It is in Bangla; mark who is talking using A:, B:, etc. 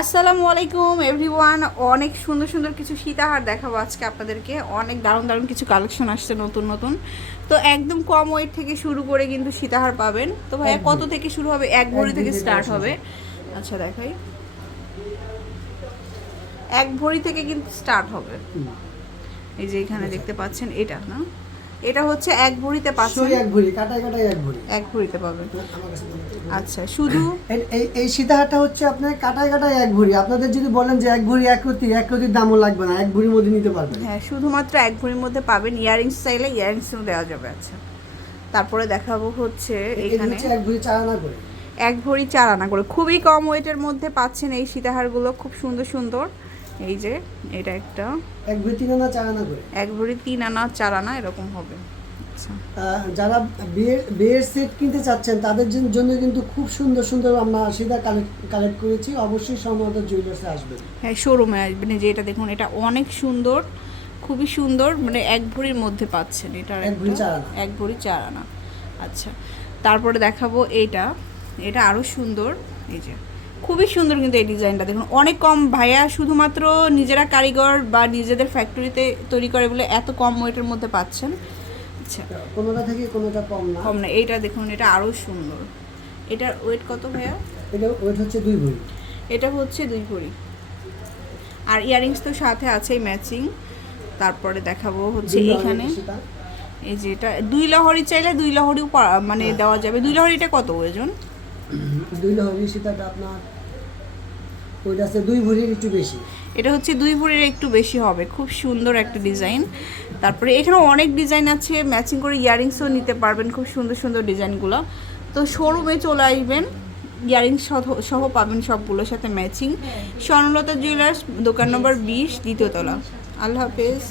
A: আসসালামু আলাইকুম এভরিওয়ান অনেক সুন্দর সুন্দর কিছু সীতাহার দেখাবো আজকে আপনাদেরকে। অনেক দারুণ দারুণ কিছু কালেকশন আসছে নতুন নতুন। তো একদম কম ওয়েট থেকে শুরু করে কিন্তু সীতাহার পাবেন। তো ভাইয়া কত থেকে শুরু হবে? এক ভরি থেকে স্টার্ট হবে। আচ্ছা দেখাই। এক ভরি থেকে কিন্তু স্টার্ট হবে। এই যে এখানে দেখতে পাচ্ছেন এটা না? এটা হচ্ছে এক ভরিতে পাচ্ছেন
B: এক ভরি কাটায় কাটায় এক ভরি
A: এক ভরিতে পাবেন। আচ্ছা শুধু
B: এই- এই সীতাহারটা হচ্ছে আপনার কাটায় কাটায় এক ভরি আপনাদের যদি বলেন যে এক ভরি এক রতি এক রতির দামও লাগবে না এক ভরির মধ্যে নিতে পারবেন।
A: হ্যাঁ শুধুমাত্র এক ভরির মধ্যে পাবেন ইয়ারিংস চাইলে ইয়ারিংসও দেওয়া যাবে আচ্ছা। তারপরে দেখাবো হচ্ছে
B: এই
A: এখানে।
B: এক ভরি চার আনা করে।
A: এক ভরি চার আনা করে। খুবই কম ওয়েটের মধ্যে পাচ্ছেন এই সীতাহারগুলো খুব সুন্দর সুন্দর। এই যে এটা একটা।
B: এক ভরি তিন আনা চার আনা করে।
A: এক ভরি তিন আনা চার আনা এরকম হবে। আচ্ছা।
B: যারা বিয়ের বিয়ের সেট কিনতে চাচ্ছেন তাদের জন্য কিন্তু খুব সুন্দর সুন্দর আমরা সিধা কালেক্ট করেছি। অবশ্যই সম্ভবত জুয়েলার্সে আসবেন।
A: হ্যাঁ শোরুমে আসবেন। যে এটা দেখুন এটা অনেক সুন্দর খুবই সুন্দর মানে এক ভরির মধ্যে পাচ্ছেন এটা
B: এক ভরি চার আনা।
A: এক ভরি চার আনা। আচ্ছা তারপরে দেখাবো এইটা। এটা আরও সুন্দর। এই যে খুবই সুন্দর কিন্তু এই ডিজাইনটা। দেখুন অনেক কম ভাইয়া শুধুমাত্র নিজেরা কারিগর বা নিজেদের ফ্যাক্টরিতে তৈরি করে বলে এত কম ওয়েটের মধ্যে পাচ্ছেন। আচ্ছা।
B: কোনোটা থেকে কোনোটা কম না।
A: কম না এইটা দেখুন এটা আরও সুন্দর। এটার ওয়েট কত ভাইয়া?
B: এটা ওয়েট হচ্ছে দুই ভরি।
A: এটা হচ্ছে দুই ভরি। আর ইয়ারিংস তো সাথে আছেই ম্যাচিং তারপরে দেখাবো হচ্ছে এখানে। এই যে এটা দুই লহরি চাইলে দুই লহরিও মানে
B: হ্যাঁ।
A: দেওয়া যাবে। দুই লহরিটা কত ওজন?
B: দুই লহরি সেটাটা আপনার, ওইটা আছে দুই ভরির একটু বেশি।
A: এটা হচ্ছে দুই ভরির একটু বেশি হবে, খুব সুন্দর একটা ডিজাইন। তারপরে এখানে অনেক ডিজাইন আছে, ম্যাচিং করে ইয়ারিংসও নিতে পারবেন, খুব সুন্দর সুন্দর ডিজাইনগুলো। তো শোরুমে চলে আসবেন, ইয়ারিংস সহ পাবেন সবগুলোর সাথে ম্যাচিং। স্বর্ণলতা জুয়েলার্স দোকান নম্বর বিশ দ্বিতীয়তলা আল্লাহ হাফেজ।